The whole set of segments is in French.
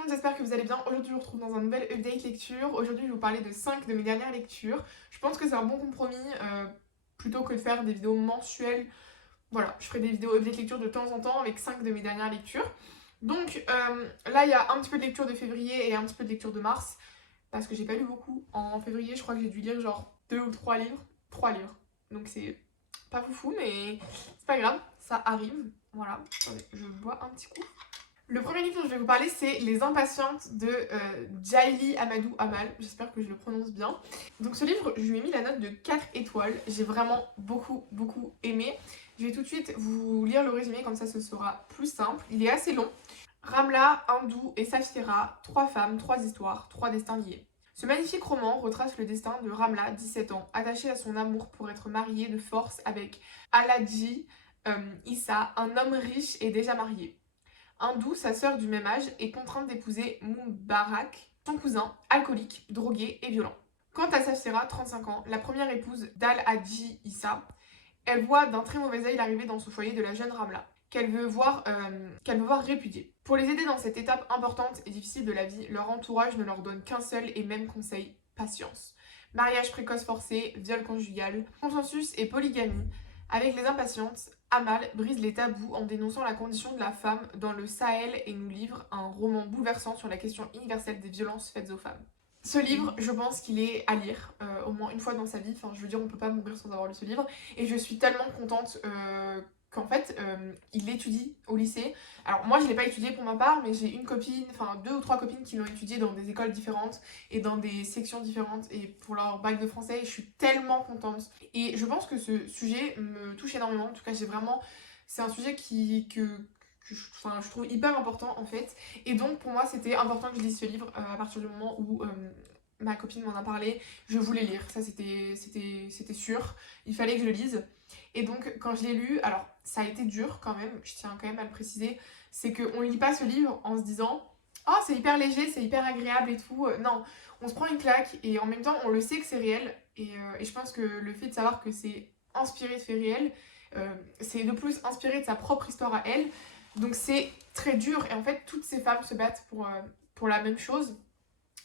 monde, j'espère que vous allez bien. Aujourd'hui, je vous retrouve dans un nouvel update lecture. Aujourd'hui, je vais vous parler de 5 de mes dernières lectures. Je pense que c'est un bon compromis, plutôt que de faire des vidéos mensuelles. Voilà, je ferai des vidéos update lecture de temps en temps avec 5 de mes dernières lectures. Donc là, il y a un petit peu de lecture de février et un petit peu de lecture de mars. Parce que j'ai pas lu beaucoup. En février, je crois que j'ai dû lire genre 2 ou 3 livres. 3 livres. Donc c'est pas foufou, mais c'est pas grave, ça arrive. Voilà, attendez, je bois un petit coup. Le premier livre dont je vais vous parler, c'est Les Impatientes de Jaili Amadou Amal. J'espère que je le prononce bien. Donc ce livre, je lui ai mis la note de 4 étoiles. J'ai vraiment beaucoup aimé. Je vais tout de suite vous lire le résumé, comme ça ce sera plus simple. Il est assez long. Ramla, Hindou et Safira, 3 femmes, 3 histoires, 3 destins liés. Ce magnifique roman retrace le destin de Ramla, 17 ans, attachée à son amour pour être mariée de force avec Aladji Issa, un homme riche et déjà marié. Hindou, sa sœur du même âge, est contrainte d'épouser Moubarak, son cousin, alcoolique, drogué et violent. Quant à Safira, 35 ans, la première épouse d'Al-Hadji Issa, elle voit d'un très mauvais œil l'arrivée dans son foyer de la jeune Ramla, qu'elle veut voir répudiée. Pour les aider dans cette étape importante et difficile de la vie, leur entourage ne leur donne qu'un seul et même conseil, patience. Mariage précoce forcé, viol conjugal, consensus et polygamie. Avec Les Impatientes, Amal brise les tabous en dénonçant la condition de la femme dans le Sahel et nous livre un roman bouleversant sur la question universelle des violences faites aux femmes. Ce livre, je pense qu'il est à lire au moins une fois dans sa vie. Enfin, je veux dire, on peut pas mourir sans avoir lu ce livre. Et je suis tellement contente qu'en fait, il l'étudie au lycée. Alors moi, je l'ai pas étudié pour ma part, mais j'ai une copine, enfin 2 ou 3 copines qui l'ont étudié dans des écoles différentes et dans des sections différentes et pour leur bac de français. Je suis tellement contente. Et je pense que ce sujet me touche énormément. En tout cas, c'est un sujet je trouve hyper important en fait. Et donc pour moi, c'était important que je lise ce livre à partir du moment où ma copine m'en a parlé. Je voulais lire, ça c'était sûr. Il fallait que je le lise. Et donc quand je l'ai lu, alors ça a été dur quand même, je tiens quand même à le préciser, c'est qu'on ne lit pas ce livre en se disant oh c'est hyper léger, c'est hyper agréable et tout. Non, on se prend une claque et en même temps on le sait que c'est réel. Et je pense que le fait de savoir que c'est inspiré de faits réels, c'est de plus inspiré de sa propre histoire à elle. Donc c'est très dur et en fait toutes ces femmes se battent pour la même chose,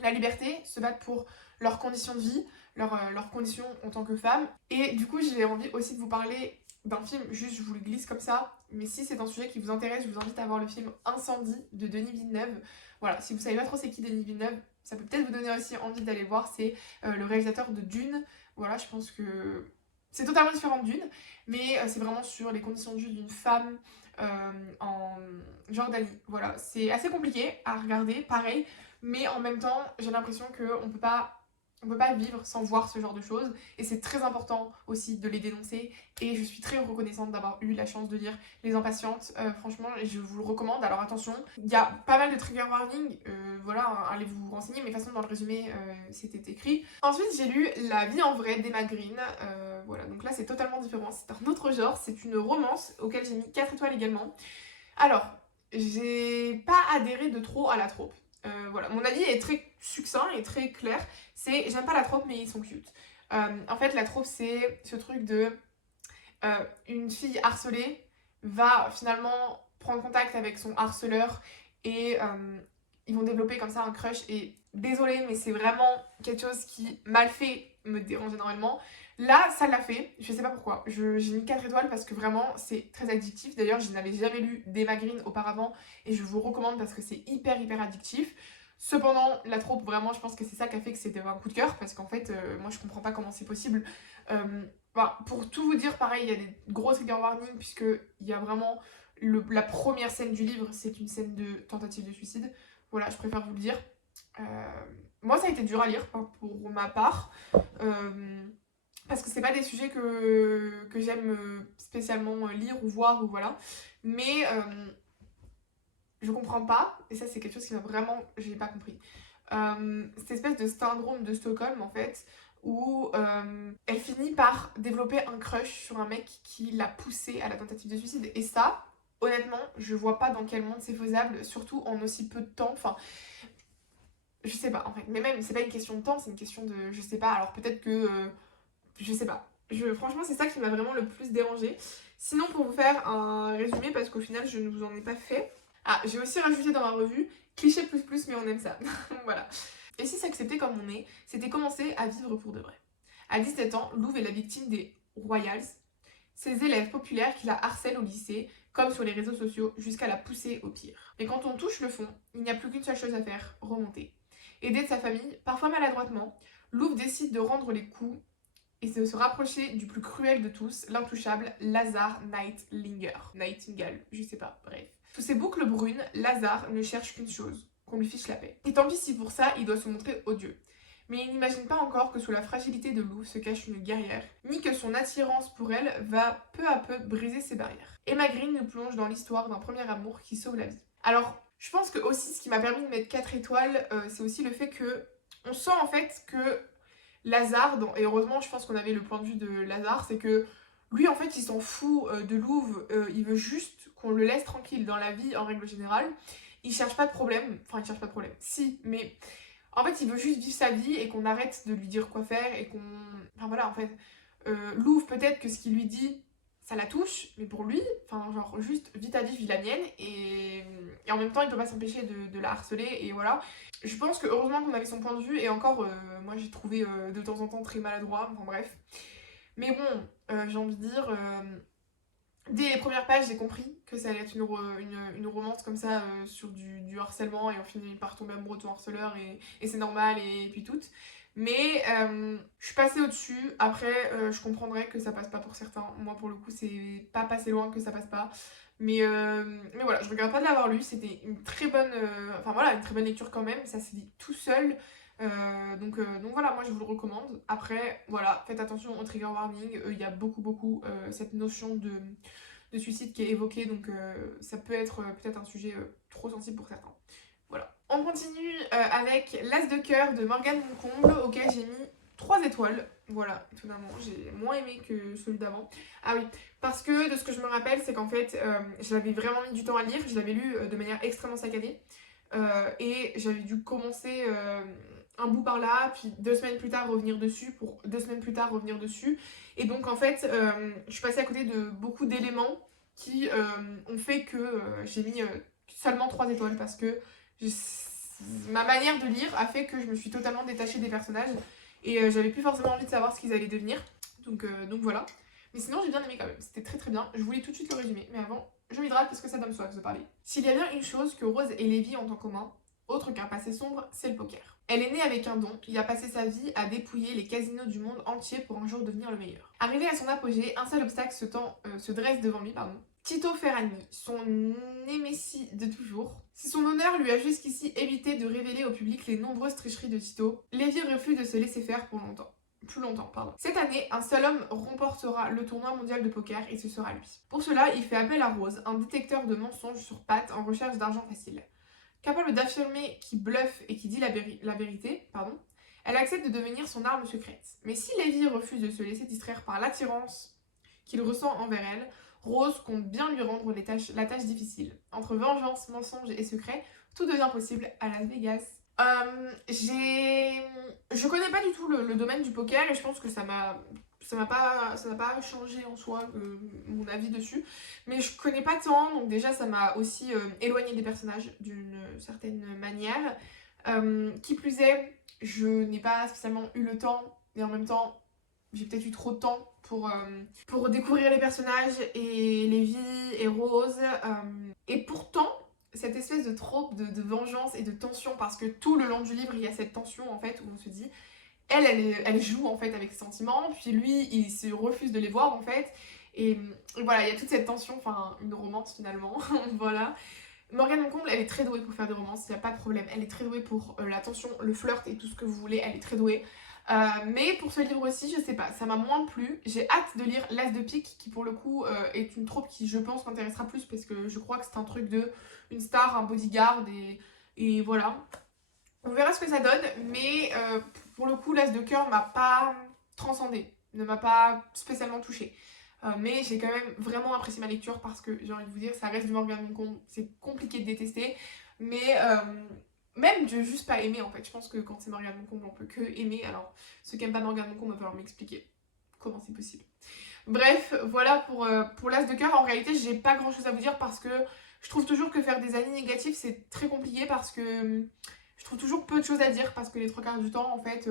la liberté, se battent pour leurs conditions de vie, leurs conditions en tant que femmes. Et du coup j'ai envie aussi de vous parler d'un film, juste je vous le glisse comme ça, mais si c'est un sujet qui vous intéresse, je vous invite à voir le film Incendie de Denis Villeneuve. Voilà, si vous savez pas trop c'est qui Denis Villeneuve, ça peut peut-être vous donner aussi envie d'aller le voir, c'est le réalisateur de Dune. Voilà, je pense que c'est totalement différent de Dune, mais c'est vraiment sur les conditions de vie d'une femme en Jordanie. Voilà, c'est assez compliqué à regarder, pareil, mais en même temps, j'ai l'impression qu'on peut pas vivre sans voir ce genre de choses et c'est très important aussi de les dénoncer et je suis très reconnaissante d'avoir eu la chance de lire Les Impatientes. Franchement, je vous le recommande. Alors attention, il y a pas mal de trigger warning, voilà, allez vous renseigner, mais de toute façon dans le résumé c'était écrit. Ensuite j'ai lu La vie en vrai d'Emma Green, voilà, donc là c'est totalement différent, c'est un autre genre, c'est une romance auquel j'ai mis 4 étoiles également. Alors, j'ai pas adhéré de trop à la trope. Voilà, mon avis est très succinct et très clair. C'est j'aime pas la trope, mais ils sont cute. En fait, la trope, c'est ce truc de une fille harcelée va finalement prendre contact avec son harceleur et ils vont développer comme ça un crush. Et désolée, mais c'est vraiment quelque chose qui, mal fait, me dérange énormément. Là, ça l'a fait, je sais pas pourquoi. J'ai mis 4 étoiles parce que vraiment c'est très addictif. D'ailleurs, je n'avais jamais lu d'Emma Green auparavant et je vous recommande parce que c'est hyper addictif. Cependant, la trope, vraiment, je pense que c'est ça qui a fait que c'était un coup de cœur parce qu'en fait, moi je comprends pas comment c'est possible. Pour tout vous dire, pareil, il y a des gros trigger warnings puisqu'il y a vraiment la première scène du livre, c'est une scène de tentative de suicide. Voilà, je préfère vous le dire. Moi, ça a été dur à lire pour ma part. Parce que c'est pas des sujets que j'aime spécialement lire ou voir ou voilà. Mais je comprends pas, et ça c'est quelque chose qui m'a vraiment, j'ai pas compris. Cette espèce de syndrome de Stockholm en fait, où elle finit par développer un crush sur un mec qui l'a poussée à la tentative de suicide. Et ça, honnêtement, je vois pas dans quel monde c'est faisable, surtout en aussi peu de temps. Enfin, je sais pas en fait, mais même c'est pas une question de temps, c'est une question de, je sais pas. Alors peut-être que je sais pas. Franchement, c'est ça qui m'a vraiment le plus dérangée. Sinon, pour vous faire un résumé, parce qu'au final, je ne vous en ai pas fait. Ah, j'ai aussi rajouté dans ma revue Cliché plus, mais on aime ça. Voilà. Et si s'accepter comme on est, c'était commencer à vivre pour de vrai. À 17 ans, Louve est la victime des Royals, ces élèves populaires qui la harcèlent au lycée, comme sur les réseaux sociaux, jusqu'à la pousser au pire. Mais quand on touche le fond, il n'y a plus qu'une seule chose à faire, remonter. Aidée de sa famille, parfois maladroitement, Louve décide de rendre les coups et de se rapprocher du plus cruel de tous, l'intouchable Lazare Nightingale, je sais pas, bref. Sous ses boucles brunes, Lazare ne cherche qu'une chose, qu'on lui fiche la paix. Et tant pis si pour ça, il doit se montrer odieux. Mais il n'imagine pas encore que sous la fragilité de Louve se cache une guerrière, ni que son attirance pour elle va peu à peu briser ses barrières. Emma Green nous plonge dans l'histoire d'un premier amour qui sauve la vie. Alors, je pense que aussi ce qui m'a permis de mettre 4 étoiles, c'est aussi le fait que on sent en fait que Lazare, et heureusement je pense qu'on avait le point de vue de Lazare, c'est que lui en fait il s'en fout de Louve, il veut juste qu'on le laisse tranquille dans la vie en règle générale. Il cherche pas de problème, enfin il cherche pas de problème, si, mais en fait il veut juste vivre sa vie et qu'on arrête de lui dire quoi faire et qu'on... Enfin voilà en fait, Louve peut-être que ce qu'il lui dit ça la touche, mais pour lui, enfin genre juste vis ta vie, vis la mienne et en même temps il peut pas s'empêcher de la harceler et voilà. Je pense que heureusement qu'on avait son point de vue et encore moi j'ai trouvé de temps en temps très maladroit, enfin bref. Mais bon, j'ai envie de dire, dès les premières pages j'ai compris que ça allait être une romance comme ça sur du harcèlement et on finit par tomber amoureux de ton harceleur et c'est normal et puis tout. Mais je suis passée au-dessus. Après, je comprendrais que ça passe pas pour certains. Moi, pour le coup, c'est pas passé loin que ça passe pas. Mais voilà, je regrette pas de l'avoir lu. C'était une très bonne, enfin voilà, une très bonne lecture quand même. Ça s'est dit tout seul. Donc voilà, moi je vous le recommande. Après, voilà, faites attention au trigger warning. Il y a beaucoup cette notion de suicide qui est évoquée. Donc ça peut être peut-être un sujet trop sensible pour certains. Voilà. On continue avec l'As de cœur de Morgane Moncomble, auquel j'ai mis 3 étoiles. Voilà, étonnamment, j'ai moins aimé que celui d'avant. Ah oui, parce que de ce que je me rappelle, c'est qu'en fait, je l'avais vraiment mis du temps à lire, je l'avais lu de manière extrêmement saccadée. Et j'avais dû commencer un bout par là, puis 2 semaines plus tard revenir dessus, pour 2 semaines plus tard revenir dessus. Et donc en fait, je suis passée à côté de beaucoup d'éléments qui ont fait que j'ai mis seulement 3 étoiles parce que ma manière de lire a fait que je me suis totalement détachée des personnages et j'avais plus forcément envie de savoir ce qu'ils allaient devenir. Donc voilà. Mais sinon j'ai bien aimé quand même, c'était très bien. Je vous lis tout de suite le résumé, mais avant, je m'hydrate parce que ça donne soif de parler. S'il y a bien une chose que Rose et Lévi ont en commun, autre qu'un passé sombre, c'est le poker. Elle est née avec un don, il a passé sa vie à dépouiller les casinos du monde entier pour un jour devenir le meilleur. Arrivé à son apogée, un seul obstacle se dresse devant lui, Tito Ferragni, son némésis de toujours. Si son honneur lui a jusqu'ici évité de révéler au public les nombreuses tricheries de Tito, Lévi refuse de se laisser faire pour longtemps. Plus longtemps, pardon. Cette année, un seul homme remportera le tournoi mondial de poker et ce sera lui. Pour cela, il fait appel à Rose, un détecteur de mensonges sur pattes en recherche d'argent facile. Capable d'affirmer qu'il bluffe et qu'il dit la vérité, elle accepte de devenir son arme secrète. Mais si Lévi refuse de se laisser distraire par l'attirance qu'il ressent envers elle, Rose compte bien lui rendre la tâche difficile. Entre vengeance, mensonge et secret, tout devient possible à Las Vegas. Je connais pas du tout le domaine du poker et je pense que ça n'a pas changé en soi mon avis dessus, mais je connais pas tant, donc déjà ça m'a aussi éloigné des personnages d'une certaine manière. Qui plus est, je n'ai pas spécialement eu le temps, et en même temps j'ai peut-être eu trop de temps pour découvrir les personnages et Lévi et Rose, et pourtant cette espèce de trope de vengeance et de tension, parce que tout le long du livre il y a cette tension en fait où on se dit elle joue en fait avec ses sentiments, puis lui il se refuse de les voir en fait, et voilà, il y a toute cette tension, enfin une romance finalement. Voilà. Morgane Moncomble, elle est très douée pour faire des romances, il n'y a pas de problème, elle est très douée pour la tension, le flirt et tout ce que vous voulez, elle est très douée. Mais pour ce livre aussi, je sais pas, ça m'a moins plu. J'ai hâte de lire L'As de pique, qui pour le coup est une troupe qui je pense m'intéressera plus, parce que je crois que c'est un truc de une star, un bodyguard et voilà. On verra ce que ça donne, mais pour le coup, L'As de cœur m'a pas transcendée, ne m'a pas spécialement touchée. Mais j'ai quand même vraiment apprécié ma lecture parce que j'ai envie de vous dire, ça reste du Morgane Moncomble, c'est compliqué de détester, mais même de juste pas aimer en fait. Je pense que quand c'est Morgane Moncomble, on peut que aimer. Alors ceux qui aiment pas Morgane Moncomble, il va falloir m'expliquer comment c'est possible. Bref, voilà pour l'As de cœur. En réalité, j'ai pas grand chose à vous dire parce que Je trouve toujours que faire des avis négatifs c'est très compliqué parce que je trouve toujours peu de choses à dire parce que les trois quarts du temps en fait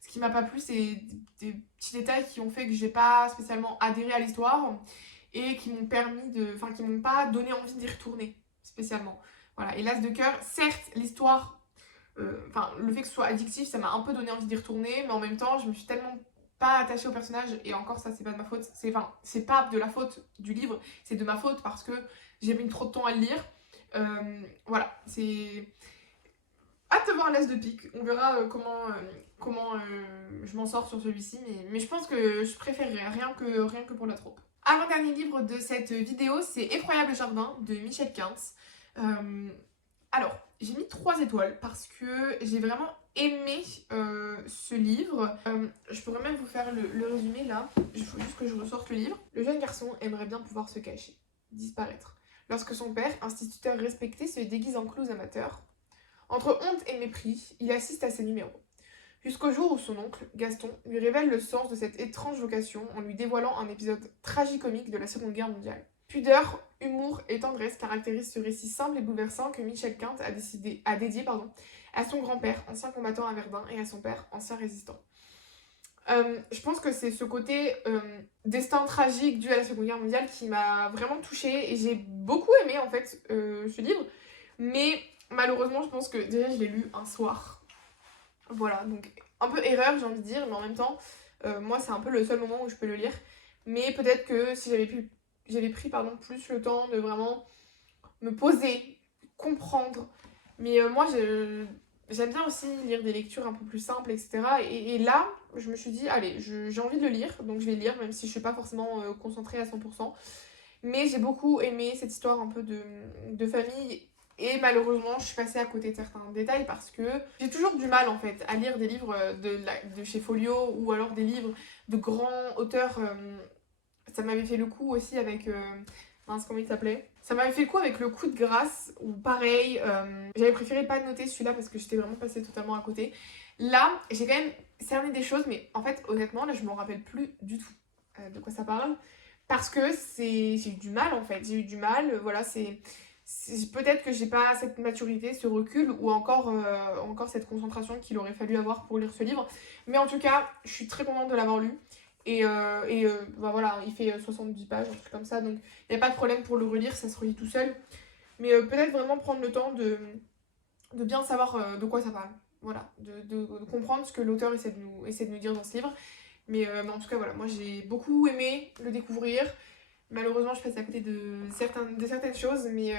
ce qui m'a pas plu c'est des petits détails qui ont fait que j'ai pas spécialement adhéré à l'histoire et qui m'ont permis de... Enfin qui m'ont pas donné envie d'y retourner spécialement. Voilà, et l'As de cœur, certes l'histoire, enfin le fait que ce soit addictif ça m'a un peu donné envie d'y retourner mais en même temps je me suis tellement pas attachée au personnage et encore ça c'est pas de ma faute, c'est pas de la faute du livre, c'est de ma faute parce que j'ai mis trop de temps à le lire. Voilà, c'est... Hâte de voir l'As de pique, on verra comment je m'en sors sur celui-ci, mais je pense que je préférerais rien que pour la troupe. Avant-dernier livre de cette vidéo, c'est Effroyable Jardin de Michel Quintz. Alors, j'ai mis 3 étoiles parce que j'ai vraiment aimé ce livre. Je pourrais même vous faire le résumé là, il faut juste que je ressorte le livre. Le jeune garçon aimerait bien pouvoir se cacher, disparaître. Lorsque son père, instituteur respecté, se déguise en clown amateur. Entre honte et mépris, il assiste à ses numéros. Jusqu'au jour où son oncle, Gaston, lui révèle le sens de cette étrange vocation en lui dévoilant un épisode tragicomique de la Seconde Guerre mondiale. Pudeur, humour et tendresse caractérisent ce récit simple et bouleversant que Michel Quintz a dédié à son grand-père, ancien combattant à Verdun, et à son père, ancien résistant. Je pense que c'est ce côté destin tragique dû à la Seconde Guerre mondiale qui m'a vraiment touchée et j'ai beaucoup aimé en fait ce livre, mais malheureusement je pense que déjà je l'ai lu un soir. Voilà, donc un peu erreur j'ai envie de dire, mais en même temps moi c'est un peu le seul moment où je peux le lire, mais peut-être que si j'avais pris plus le temps de vraiment me poser, comprendre, mais moi j'aime bien aussi lire des lectures un peu plus simples, etc. Et là, je me suis dit, allez, j'ai envie de le lire, donc je vais le lire, même si je ne suis pas forcément concentrée à 100%. Mais j'ai beaucoup aimé cette histoire un peu de famille. Et malheureusement, je suis passée à côté de certains détails parce que j'ai toujours du mal en fait à lire des livres de chez Folio ou alors des livres de grands auteurs. Ça m'avait fait le coup aussi avec... mince, comment il s'appelait? Ça m'avait fait le coup avec Le Coup de Grâce, ou pareil, j'avais préféré pas noter celui-là parce que j'étais vraiment passée totalement à côté. Là, j'ai quand même cerné des choses, mais en fait, honnêtement, là, je m'en rappelle plus du tout de quoi ça parle. Parce que j'ai eu du mal, en fait. J'ai eu du mal, voilà, peut-être que j'ai pas cette maturité, ce recul, ou encore cette concentration qu'il aurait fallu avoir pour lire ce livre. Mais en tout cas, je suis très contente de l'avoir lu. Bah voilà, il fait 70 pages, un truc comme ça, donc il n'y a pas de problème pour le relire, ça se relit tout seul. Mais peut-être vraiment prendre le temps de bien savoir de quoi ça parle. Voilà, de comprendre ce que l'auteur essaie de nous dire dans ce livre. Mais en tout cas, voilà, moi j'ai beaucoup aimé le découvrir. Malheureusement, je passe à côté de certaines choses, mais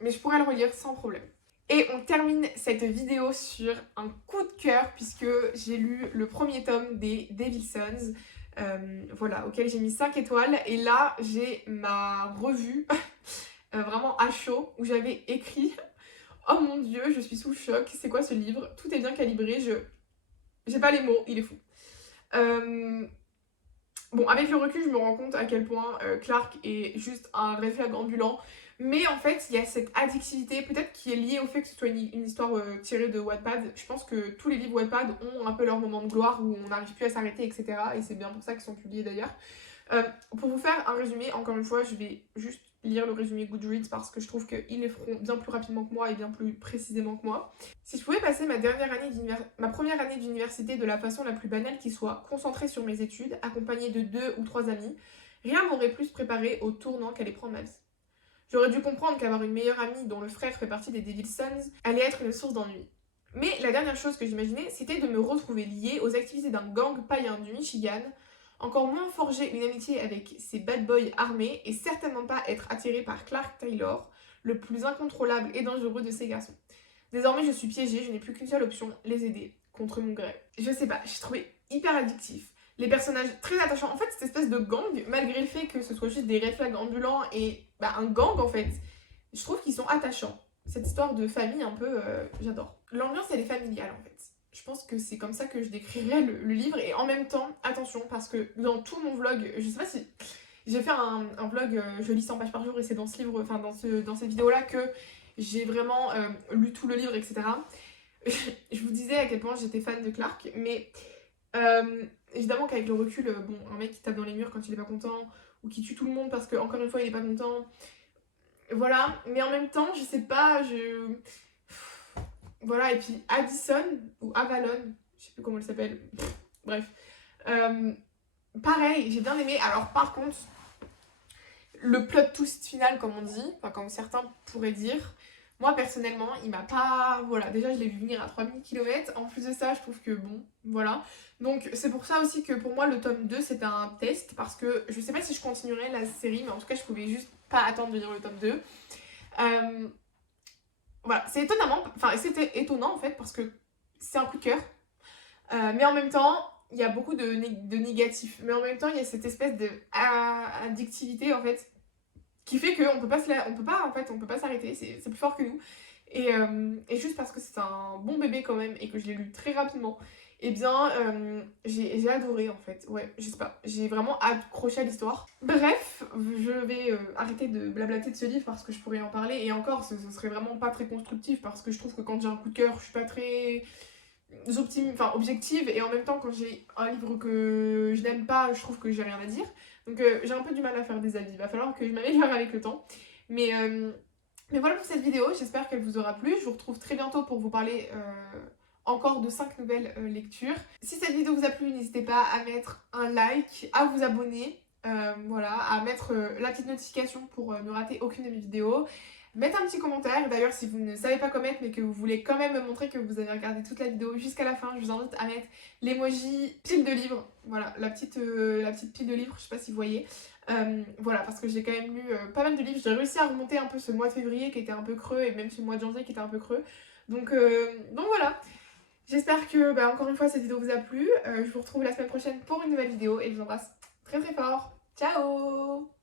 je pourrais le relire sans problème. Et on termine cette vidéo sur un coup de cœur puisque j'ai lu le premier tome des Devil Sons, voilà, auquel j'ai mis 5 étoiles. Et là, j'ai ma revue vraiment à chaud où j'avais écrit « Oh mon dieu, je suis sous le choc, c'est quoi ce livre? Tout est bien calibré, j'ai pas les mots, il est fou. » Bon, avec le recul, je me rends compte à quel point Clark est juste un red flag ambulant. Mais en fait, il y a cette addictivité, peut-être qui est liée au fait que ce soit une histoire tirée de Wattpad. Je pense que tous les livres Wattpad ont un peu leur moment de gloire où on n'arrive plus à s'arrêter, etc. Et c'est bien pour ça qu'ils sont publiés d'ailleurs. Pour vous faire un résumé, encore une fois, je vais juste lire le résumé Goodreads parce que je trouve qu'ils les feront bien plus rapidement que moi et bien plus précisément que moi. Si je pouvais passer ma première année d'université de la façon la plus banale qui soit, concentrée sur mes études, accompagnée de 2 ou 3 amis, rien m'aurait plus préparé au tournant qu'allait prendre ma vie. J'aurais dû comprendre qu'avoir une meilleure amie dont le frère fait partie des Devil Sons allait être une source d'ennui. Mais la dernière chose que j'imaginais, c'était de me retrouver liée aux activités d'un gang païen du Michigan, encore moins forger une amitié avec ces bad boys armés et certainement pas être attirée par Clark Taylor, le plus incontrôlable et dangereux de ces garçons. Désormais, je suis piégée, je n'ai plus qu'une seule option, les aider, contre mon gré. Je sais pas, j'ai trouvé hyper addictif. Les personnages très attachants. En fait, cette espèce de gang, malgré le fait que ce soit juste des red flags ambulants et un gang en fait, je trouve qu'ils sont attachants. Cette histoire de famille un peu, j'adore. L'ambiance elle est familiale en fait. Je pense que c'est comme ça que je décrirais le livre et en même temps, attention parce que dans tout mon vlog, je sais pas si j'ai fait un vlog, je lis 100 pages par jour et c'est dans ce livre, enfin dans cette vidéo là que j'ai vraiment lu tout le livre, etc. Je vous disais à quel point j'étais fan de Clark, mais évidemment qu'avec le recul, bon, un mec qui tape dans les murs quand il est pas content, ou qui tue tout le monde parce que encore une fois il est pas content, Voilà, mais en même temps, je sais pas, Voilà, et puis Addison, ou Avalon, je sais plus comment elle s'appelle, bref. Euh, Pareil, j'ai bien aimé. Alors par contre, le plot twist final, comme on dit, enfin comme certains pourraient dire, moi personnellement, il m'a pas... Voilà, déjà je l'ai vu venir à 3000 km. En plus de ça, je trouve que bon, voilà. Donc c'est pour ça aussi que pour moi le tome 2 c'était un test, parce que je sais pas si je continuerai la série, mais en tout cas je pouvais juste pas attendre de lire le tome 2. Euh, voilà, c'est étonnamment... Enfin c'était étonnant en fait, parce que c'est un coup de cœur. Mais en même temps, il y a beaucoup de négatifs. Mais en même temps, il y a cette espèce de addictivité en fait qui fait qu'on peut pas on peut pas en fait, on peut pas s'arrêter. C'est plus fort que nous. Et juste parce que c'est un bon bébé quand même et que je l'ai lu très rapidement, eh bien j'ai adoré en fait. Ouais, je sais pas, j'ai vraiment accroché à l'histoire. Bref, je vais arrêter de blablater de ce livre parce que je pourrais en parler. Et encore, ce serait vraiment pas très constructif parce que je trouve que quand j'ai un coup de cœur, je suis pas très objective, et en même temps quand j'ai un livre que je n'aime pas, je trouve que j'ai rien à dire. Donc j'ai un peu du mal à faire des avis, il va falloir que je m'améliore avec le temps. Mais, euh, mais voilà pour cette vidéo, j'espère qu'elle vous aura plu. Je vous retrouve très bientôt pour vous parler encore de 5 nouvelles lectures. Si cette vidéo vous a plu, n'hésitez pas à mettre un like, à vous abonner, voilà, à mettre la petite notification pour ne rater aucune de mes vidéos. Mettez un petit commentaire, d'ailleurs si vous ne savez pas quoi mettre mais que vous voulez quand même me montrer que vous avez regardé toute la vidéo jusqu'à la fin, je vous invite à mettre l'emoji pile de livres, voilà, la petite pile de livres, je sais pas si vous voyez. Voilà, parce que j'ai quand même lu pas mal de livres, j'ai réussi à remonter un peu ce mois de février qui était un peu creux et même ce mois de janvier qui était un peu creux. Donc voilà, j'espère que encore une fois cette vidéo vous a plu. Je vous retrouve la semaine prochaine pour une nouvelle vidéo et je vous embrasse très très fort. Ciao!